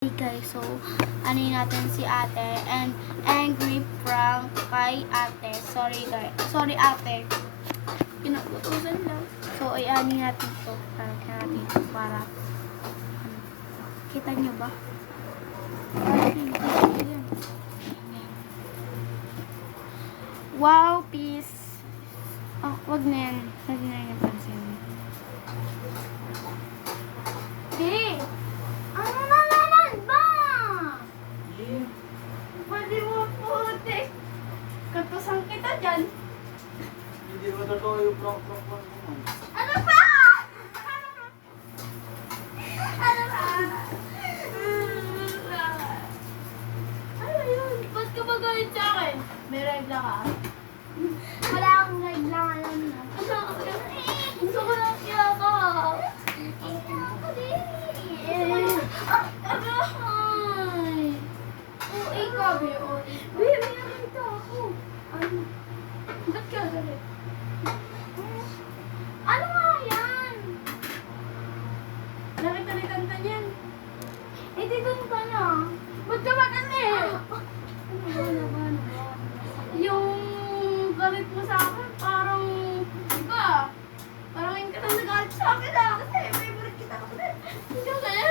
Hey guys, so ano natin si ate and angry prank kay ate. Sorry guys. Sorry ate. Pinagutusan lang. So ay ani natin to. Prank natin to para kita nyo ba? Wow, peace. Oh, wag na yan. Wag na yan pansin. Hey! Ano na naman ba? Pwede mo putik. Katusan kita dyan. Hindi mo totoo yung prank-prank mo. Ano ba? Ano ba? Ano yun? Ba't ka ba galit sa akin? May regla ka? Wala akong regla, alam na. Gusto ko lang kiyakap. Aray! OA ka, be, OA. Be, may nakita ako. Ano? Ba't ka galit? Ano nga yan? Nakita-likanta niyan. Eh, di doon ka na. Ba't ka magalit? Ano ba? Yung galit mo sa akin, parang, iba. Parang yung ka na nagalit sa akin kasi favorite kita kasi. Hindi ka galit.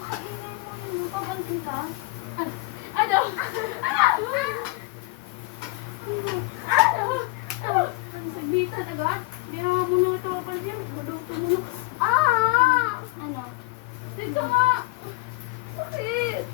Pakainin mo yun. Papansin ka? Ano? Ano? Ano? Sagbitan agad? Hindi naman muna ito papansin. Maluto mo. Ano? Dito nga. Bakit?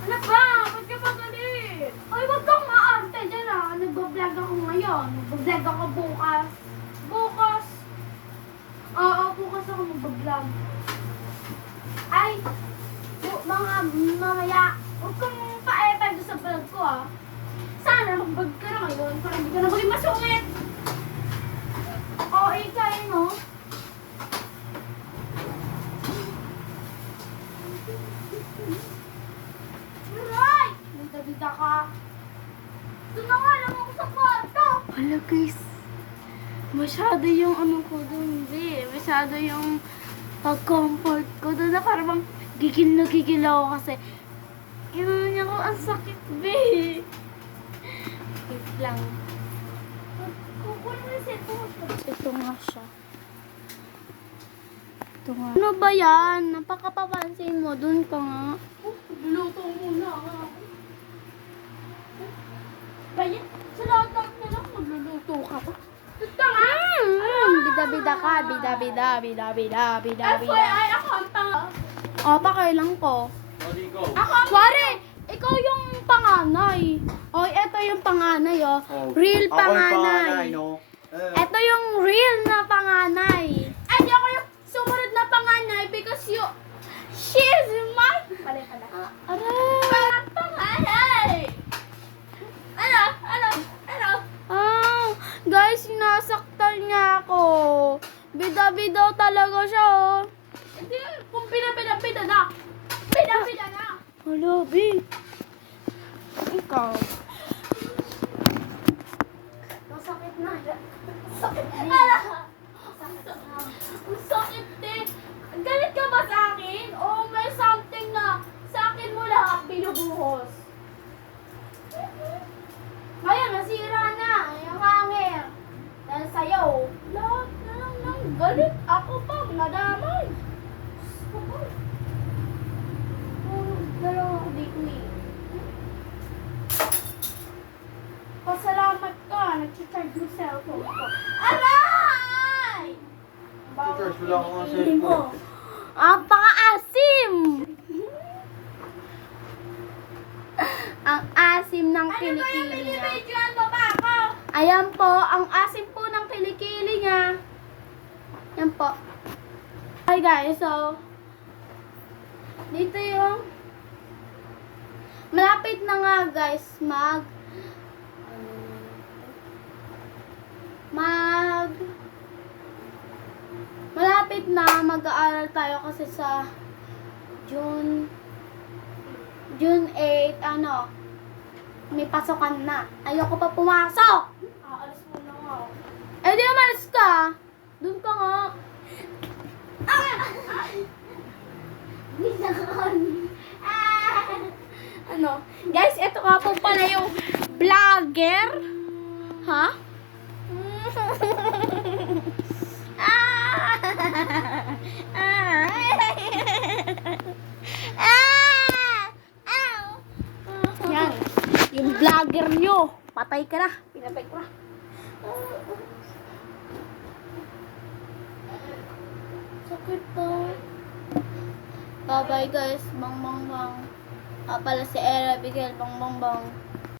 Ano ba? Ba't ka ba galit? Ay, wag kang maarte dyan ah. Nagbablog ako ngayon. Nagbablog ako bukas. Bukas? Oo, bukas ako magbablog. Ay, mga mamaya, huwag kang pa-effect sa vlog ko ah. Sana mag-vlog ka na ngayon para hindi ka na maging masungit. Oo, ikaw eh, no? Right! Nagdabida ka. Doon na nga lang ako sa kwarto. Hala guys, masyado yung ano ko doon, di. Masyado yung pag-comfort ko doon na parang gigil na gigil ako kasi yun niya ko, ang sakit, be. Wait lang. Kukunin na ito. Ito nga siya. Ito nga. Ano ba yan? Napakapapansin mo. Doon ka nga. Luto muna nga ako. Kaya, sa lahat na lang magluluto ka pa. Ito nga! Bida-bida ka. Bida-bida. Bida-bida. Bida-bida. FYI, ako ang tanga. O, pakailang ko. Sorry ko. Pare, ikaw yung panganay. O, eto yung panganay, oh. Real Ako yung panganay. no? Eto yung real na panganay. Ay, di ako yung sumunod na panganay because she's my... Pala. Aray! Panganay! Ano? Guys, sinasaktan niya ako. Bida-bida talaga siya, oh. Hindi, kung bida na. Bida na. Hala, B. Ikaw. Masakit na. Sakit na. Ang sakit din. Galit ka ba sa akin? O may something na sa akin mo lahat binubuhos? Ngayon, nasira na. Yung hangin. Dahil sa'yo, lahat na lang ng galit. Ako pang nadamay. Dalawa ako dito eh. Pasalamat ka. Nag-charge yung cellphone ko. Aray! Teachers, wala akong Hindi cellphone. mo. Ang paka-asim! Ang asim ng kilikili niya. Ayan po, ang asim po ng kilikili niya. Yan po. Hi guys, so dito yung malapit na nga guys malapit na mag-aaral tayo kasi sa June 8, may pasokan na. Ayoko pa pumasok. Aalis mo na nga. Eh, di umalis ka. Doon ka nga. Guys, ito nga po pala yung vlogger. Ha? Yan. Yung vlogger nyo. Patay ka na. Pinatay ko na. Sakit to. Bye-bye guys. Bang bang bang. Pala si Era Bigel. Bang bang bang.